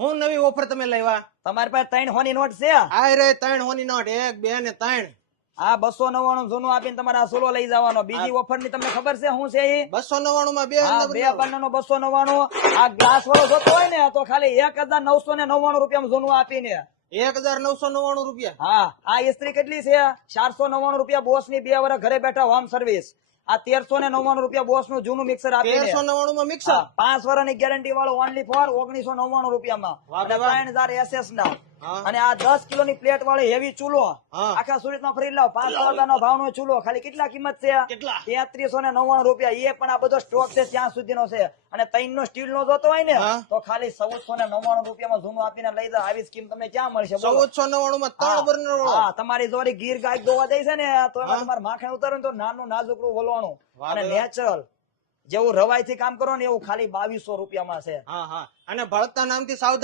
હું નવી ઓફર તમે લાવ્યા? તમારી પાસે 3 હોની નોટ છે? આ રે 3 હોની નોટ, 1 2 ને 3. આ 299 જૂનું આપીને તમારે આ સોલો લઈ જવાનો. બીજી ઓફર ની તમને ખબર છે શું છે એ? 299 માં બે હા, 2 299. આ ગ્લાસ વાળો જોતો હોય ને તો ખાલી 1999 રૂપિયામાં જૂનું આપીને. 1999 રૂપિયા. હા, આ ઇસ્ત્રી કેટલી છે? 499 રૂપિયા બોસ ની 2 વર્ષ ઘરે બેઠા હોમ સર્વિસ. આ 1399 રૂપિયા બોસ નું જૂનું મિક્સર આપીને. 1399 માં મિક્સર. 5 વર્ષની ગેરંટી વાળું ઓનલી ફોર 1999 રૂપિયામાં. અને 3000 SS ના. અને આ 10 કિલોની પ્લેટ વાળી હેવી ચૂલો આખા સુરતમાં ફરી લાવ. 5000 નો ભાવનો ચૂલો ખાલી કેટલા કિંમત છે? કેટલા? 3399 રૂપિયા. એ પણ આ બધો સ્ટોક છે ત્યાં સુધીનો છે. અને 3 નો સ્ટીલ નો જોતો હોય ને તો ખાલી 1499 રૂપિયામાં જૂનું આપીને લઈ જાવ. આવી સ્કીમ તમને ક્યાં મળશે? 1499 માં 3 બર્નર વાળો. હા, તમારી જોરી ગીર ગાય દોવા દઈ છે ને તો એમાં તમારે માખણ ઉતારો ને તો નાનું નાજુકડું વલોણું અને નેચરલ જેવું રવાઈ થી કામ કરો ને એવું ખાલી 2200 રૂપિયામાં છે. હા હા, અને ભળતા નામથી સાવધાન.